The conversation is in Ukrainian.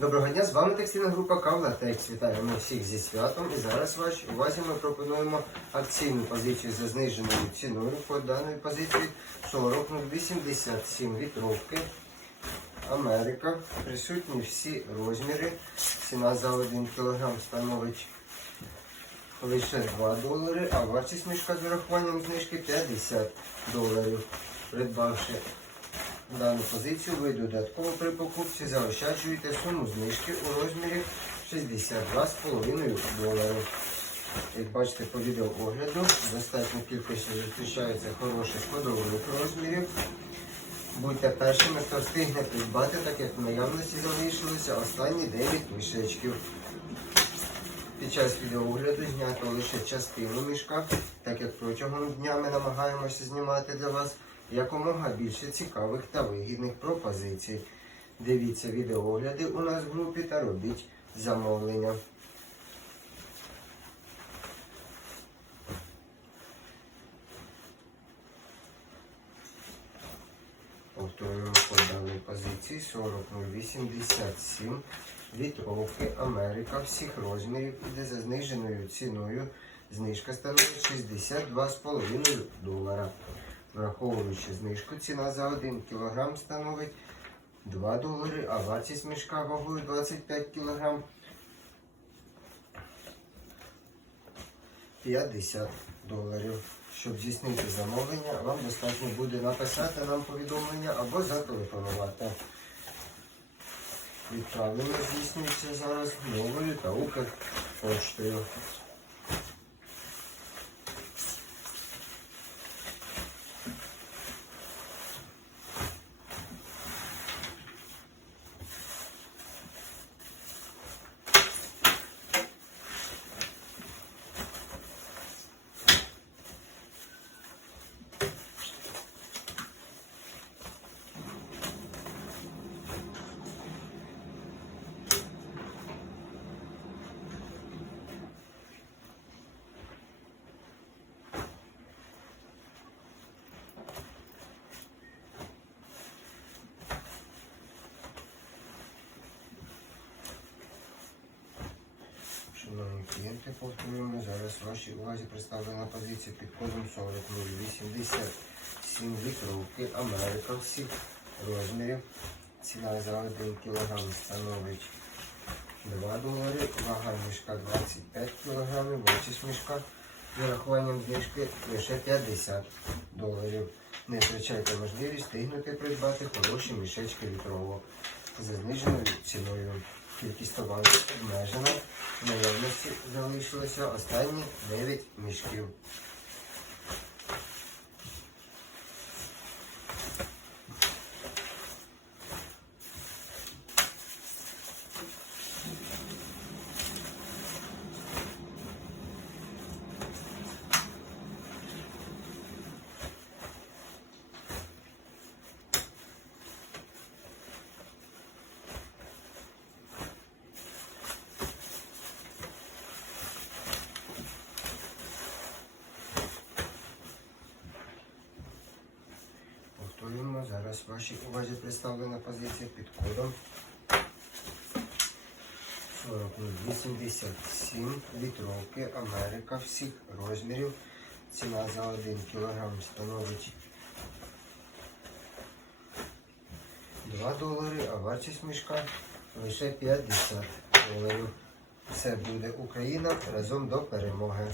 Доброго дня, з вами текстильна група Кавлатекс. Вітаємо всіх зі святом. І зараз вашій увазі ми пропонуємо акційну позицію за зниженою ціною по даної позиції 40,87 вітровки. Америка. Присутні всі розміри. Ціна за 1 кг становить лише 2 долари, а вартість мішка з урахуванням знижки 50 доларів. Придбавши дану позицію, ви додатково при покупці заощаджуєте суму знижки у розмірі 62,5 доларів. Як бачите по відеоогляду, достатньо кількості зустрічається хороших подовжених розмірів. Будьте першими, хто встигне придбати, так як в наявності залишилося останні 9 мішечків. Під час відеоогляду знято лише частину мішка, так як протягом дня ми намагаємося знімати для вас якомога більше цікавих та вигідних пропозицій. Дивіться відеоогляди у нас в групі та робіть замовлення. Повторюємо по даній позиції 40087 вітровки Америка всіх розмірів іде за зниженою ціною. Знижка становить 62,5 долара. Враховуючи знижку, ціна за 1 кг становить 2 долари, а вартість мішка вагою 25 кг 50 доларів. Щоб здійснити замовлення, вам достатньо буде написати нам повідомлення або зателефонувати. Відправлення здійснюється зараз новою та Укрпоштою. Клієнти, повторюємо, зараз вашій увазі представлена позиція під кодом 40087 літровки Америка всіх розмірів. Ціна за 1 кг становить 2 долари, вага мішка 25 кг, вартість мішка з урахуванням знижки лише 50 доларів. Не втрачайте можливість встигнути придбати хороші мішечки вітровок за зниженою ціною. Кількість товарів обмежена. В наявності залишилося останні 9 мішків. Повторюємо, зараз вашій увазі представлена позиція під кодом 4087 літровки Америка всіх розмірів. Ціна за 1 кг становить 2 долари, а вартість мішка лише 50 доларів. Все буде Україна разом до перемоги.